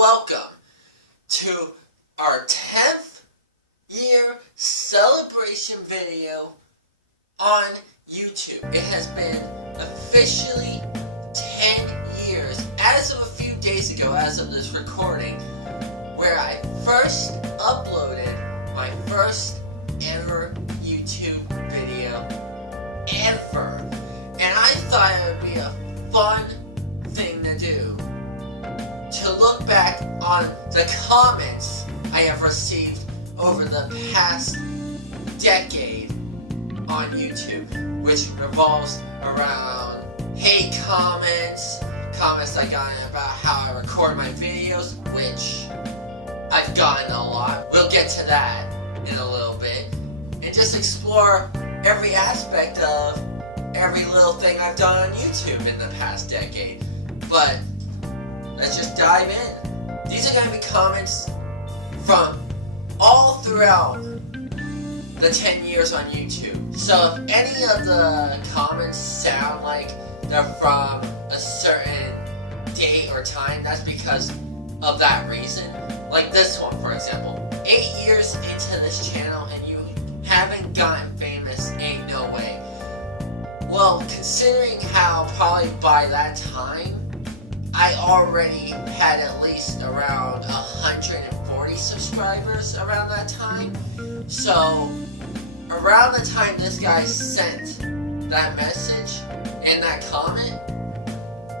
welcome to our 10th year celebration video on YouTube. It has been officially 10 years, as of a few days ago, as of this recording, where I first uploaded my first ever YouTube video ever. And I thought it would be a fun thing to do, to look back on the comments I have received over the past decade on YouTube, which revolves around hate comments, comments I got about how I record my videos, which I've gotten a lot. We'll get to that in a little bit, and just explore every aspect of every little thing I've done on YouTube in the past decade. But let's just dive in. These are going to be comments from all throughout the 10 years on YouTube. So if any of the comments sound like they're from a certain date or time, that's because of that reason. Like this one, for example. 8 years into this channel and you haven't gotten famous, ain't no way. Well, considering how probably by that time I already had at least around 140 subscribers around that time. So around the time this guy sent that message and that comment,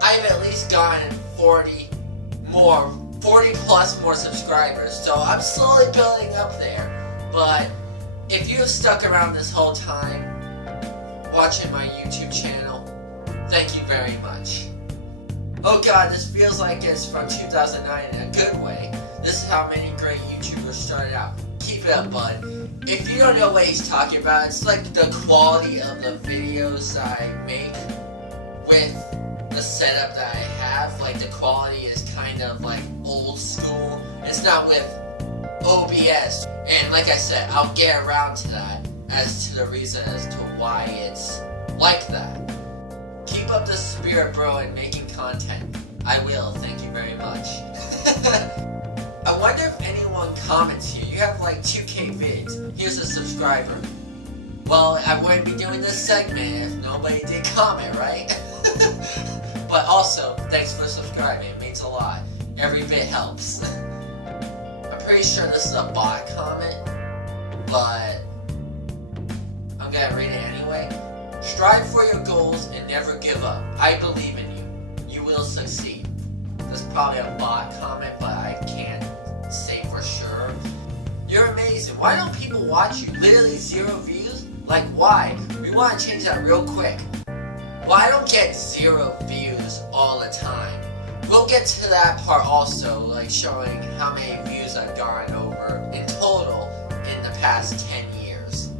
I've at least gotten 40 plus more subscribers. So I'm slowly building up there. But if you have stuck around this whole time watching my YouTube channel, thank you very much. Oh god, this feels like it's from 2009 in a good way. This is how many great YouTubers started out. Keep it up, bud. If you don't know what he's talking about, it's like the quality of the videos I make with the setup that I have. Like the quality is kind of like old school. It's not with OBS. And like I said, I'll get around to that as to the reason as to why it's like that. Keep up the spirit, bro, in making content. I will, thank you very much. I wonder if anyone comments here. You have like 2K vids. Here's a subscriber. Well, I wouldn't be doing this segment if nobody did comment, right? But also, thanks for subscribing. It means a lot. Every bit helps. I'm pretty sure this is a bot comment, but I'm gonna read it anyway. Strive for your goals and never give up. I believe in you. You will succeed. That's probably a bot comment, but I can't say for sure. You're amazing. Why don't people watch you? Literally 0 views? Like why? We want to change that real quick. Well, I don't get 0 views all the time. We'll get to that part also, like showing how many views I've gotten over in total in the past 10 years.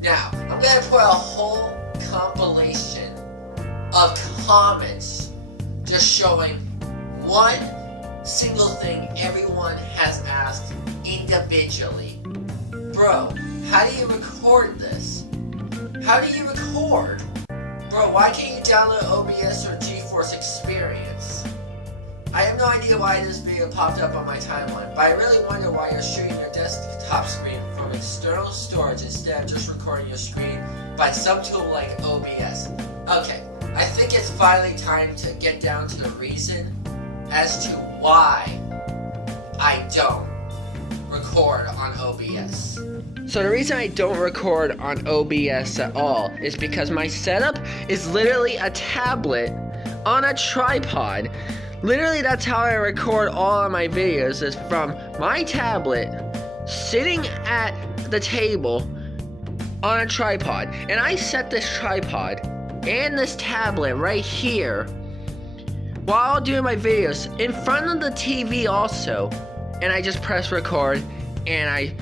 Now, I'm going to put a whole compilation of comments just showing one single thing everyone has asked individually. Bro, how do you record this? How do you record? Bro, why can't you download OBS or GeForce Experience? I have no idea why this video popped up on my timeline, but I really wonder why you're shooting your desktop screen from external storage instead of just recording your screen by some tool like OBS. Okay, I think it's finally time to get down to the reason as to why I don't record on OBS. So the reason I don't record on OBS at all is because my setup is literally a tablet on a tripod. Literally, that's how I record all of my videos, is from my tablet sitting at the table on a tripod. And I set this tripod and this tablet right here while doing my videos in front of the TV also. And I just press record and I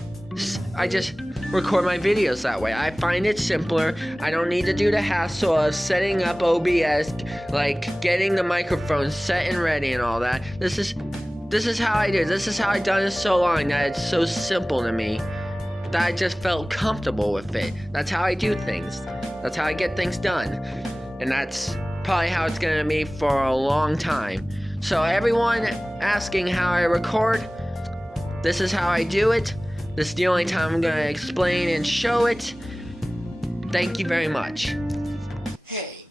just record my videos that way. I find it simpler. I don't need to do the hassle of setting up OBS, like getting the microphone set and ready and all that. This is how I do. This is how I've done it so long that it's so simple to me that I just felt comfortable with it. That's how I do things. That's how I get things done. And that's probably how it's gonna be for a long time. So everyone asking how I record, this is how I do it. This is the only time I'm going to explain and show it. Thank you very much. Hey,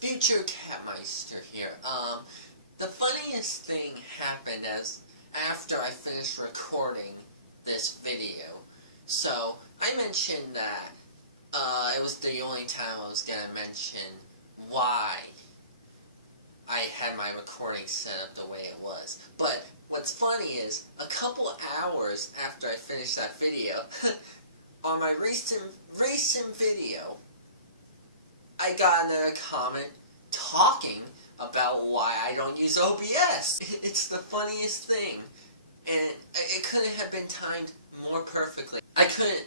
Future Catmeister here. The funniest thing happened after I finished recording this video. So, I mentioned that it was the only time I was going to mention why I had my recording set up the way it was. But what's funny is, a couple hours after I finished that video, on my recent video, I got another comment talking about why I don't use OBS. It's the funniest thing, and it couldn't have been timed more perfectly. I couldn't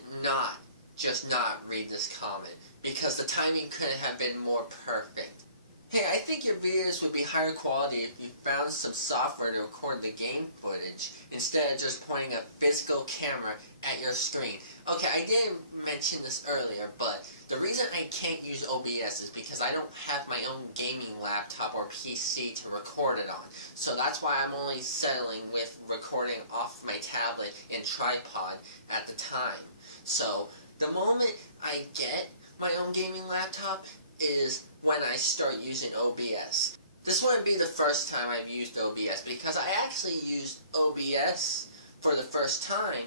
just not read this comment, because the timing couldn't have been more perfect. Hey, I think your videos would be higher quality if you found some software to record the game footage instead of just pointing a physical camera at your screen. Okay, I didn't mention this earlier, but the reason I can't use OBS is because I don't have my own gaming laptop or PC to record it on. So that's why I'm only settling with recording off my tablet and tripod at the time. So the moment I get my own gaming laptop is when I start using OBS. This wouldn't be the first time I've used OBS, because I actually used OBS for the first time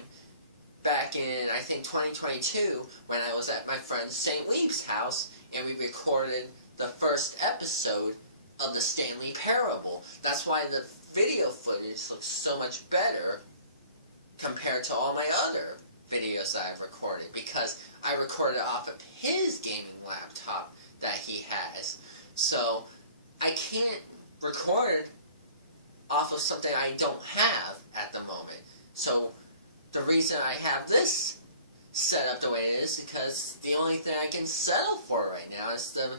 back in, I think, 2022, when I was at my friend St. Weeb's house, and we recorded the first episode of the Stanley Parable. That's why the video footage looks so much better compared to all my other videos that I've recorded, because I recorded off of his gaming laptop that he has. So I can't record off of something I don't have at the moment. So the reason I have this set up the way it is because the only thing I can settle for right now is the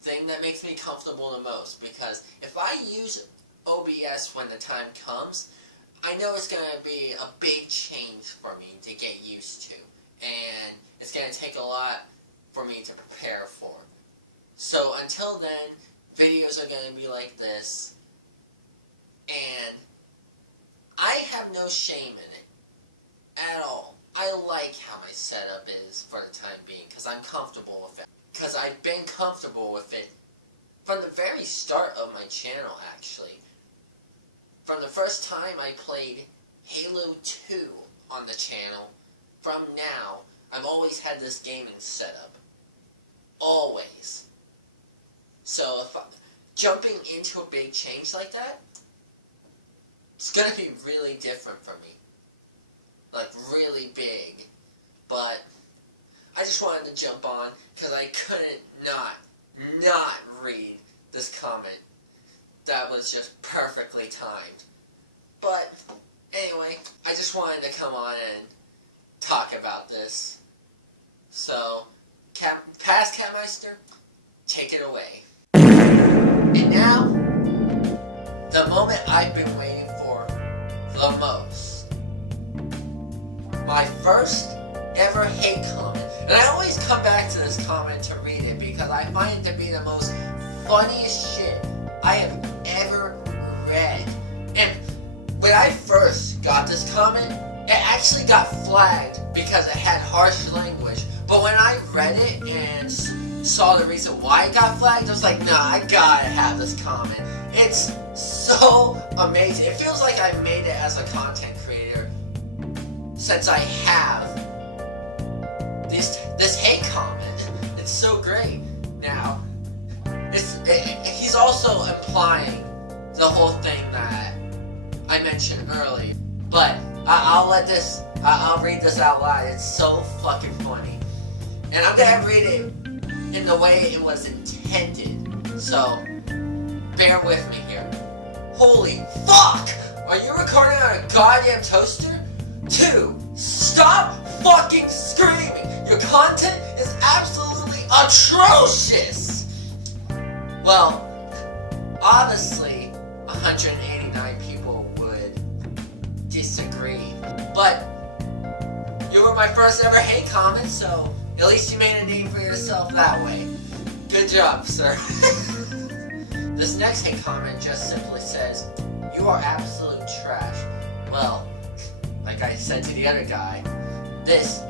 thing that makes me comfortable the most. Because if I use OBS when the time comes, I know it's going to be a big change for me to get used to. And it's going to take a lot for me to prepare for. So until then, videos are going to be like this, and I have no shame in it at all. I like how my setup is for the time being, because I'm comfortable with it. Because I've been comfortable with it from the very start of my channel, actually. From the first time I played Halo 2 on the channel, from now, I've always had this gaming setup. Always. So if jumping into a big change like that, it's going to be really different for me. Like, really big. But I just wanted to jump on because I couldn't not read this comment. That was just perfectly timed. But anyway, I just wanted to come on and talk about this. So, past Catmeister, take it away. And now, the moment I've been waiting for the most. My first ever hate comment. And I always come back to this comment to read it because I find it to be the most funniest shit I have ever read. And when I first got this comment, it actually got flagged because it had harsh language. But when I read it and saw the reason why it got flagged, I was like, nah, I gotta have this comment. It's so amazing. It feels like I made it as a content creator since I have this hate comment. It's so great. Now, he's also implying the whole thing that I mentioned earlier, but I'll read this out loud. It's so fucking funny. And I'm gonna read it in the way it was intended. So, bear with me here. Holy fuck! Are you recording on a goddamn toaster? 2. Stop fucking screaming! Your content is absolutely atrocious! Well, honestly, 189 people would disagree. But you were my first ever hate comment, so at least you made a name for yourself that way. Good job, sir. This next hate comment just simply says, "You are absolute trash." Well, like I said to the other guy, this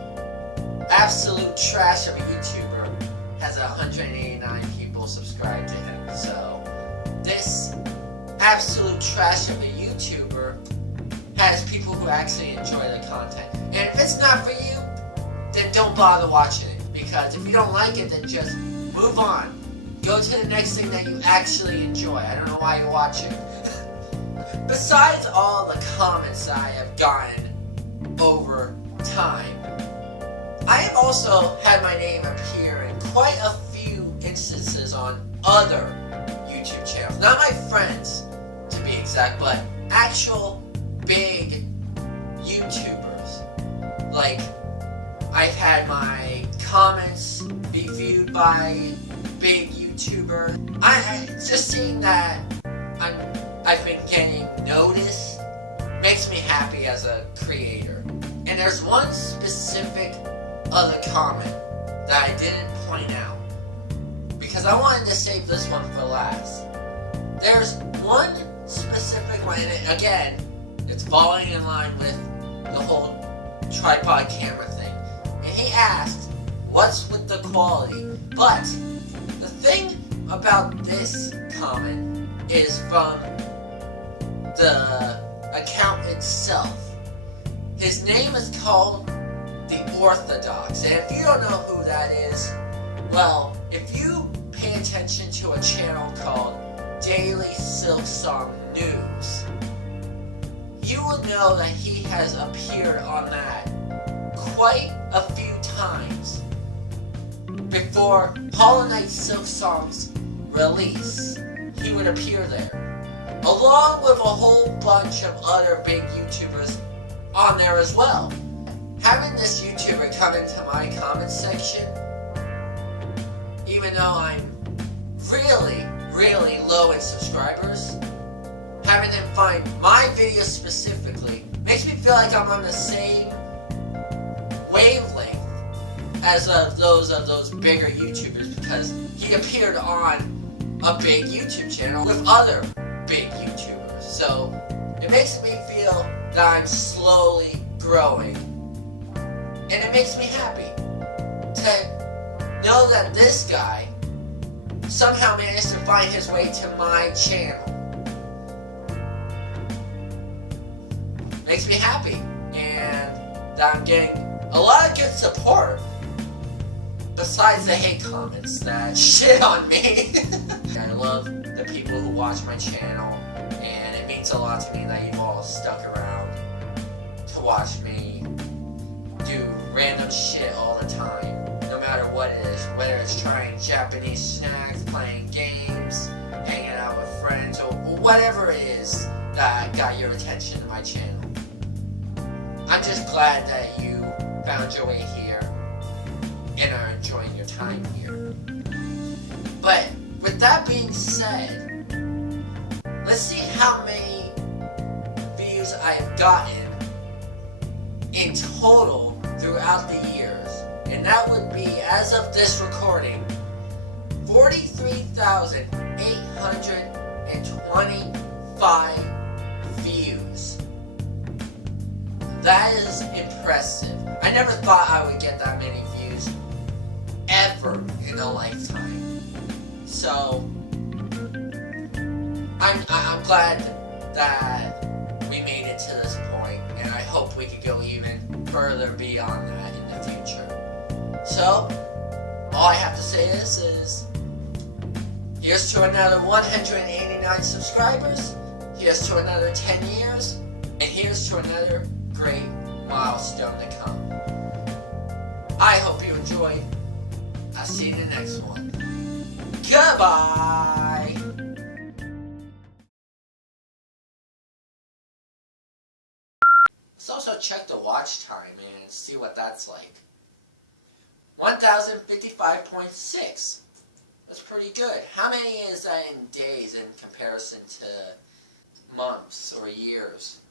absolute trash of a YouTuber has 189 people subscribed to him. So, this absolute trash of a YouTuber has people who actually enjoy the content. And if it's not for you, then don't bother watching it. Because if you don't like it, then just move on. Go to the next thing that you actually enjoy. I don't know why you're watching. Besides all the comments I have gotten over time, I have also had my name appear in quite a few instances on other YouTube channels. Not my friends, to be exact, but actual big YouTubers. Like, I've had my comments be viewed by big YouTubers. I just seeing that I've been getting noticed makes me happy as a creator. And there's one specific other comment that I didn't point out, because I wanted to save this one for last. There's one specific one, and again, it's falling in line with the whole tripod camera thing. And he asked, "What's with the quality?" But the thing about this comment is from the account itself. His name is called The Orthodox, and if you don't know who that is, well, if you pay attention to a channel called Daily Silksong News, you will know that he has appeared on that quite a few times. Before Hollow Knight Silksong's release, he would appear there, along with a whole bunch of other big YouTubers on there as well. Having this YouTuber come into my comment section, even though I'm really low in subscribers, having them find my videos specifically makes me feel like I'm on the same wavelength as of those bigger YouTubers, because he appeared on a big YouTube channel with other big YouTubers. So it makes me feel that I'm slowly growing, and it makes me happy to know that this guy somehow managed to find his way to my channel. Makes me happy, and that I'm getting a lot of good support, besides the hate comments that shit on me. I love the people who watch my channel, and it means a lot to me that you've all stuck around to watch me do random shit all the time, no matter what it is, whether it's trying Japanese snacks, playing games, hanging out with friends, or whatever it is that got your attention to my channel. I'm just glad that you found your way here and are enjoying your time here. But with that being said, let's see how many views I've gotten in total throughout the years. And that would be, as of this recording, 43,825 views. That is impressive. I never thought I would get that many views ever in a lifetime. So I'm glad that we made it to this point, and I hope we could go even further beyond that in the future. So all I have to say is here's to another 189 subscribers, here's to another 10 years, and here's to another great milestone to come. I hope you enjoyed. I'll see you in the next one. Goodbye! Let's also check the watch time and see what that's like. 1055.6. That's pretty good. How many is that in days in comparison to months or years?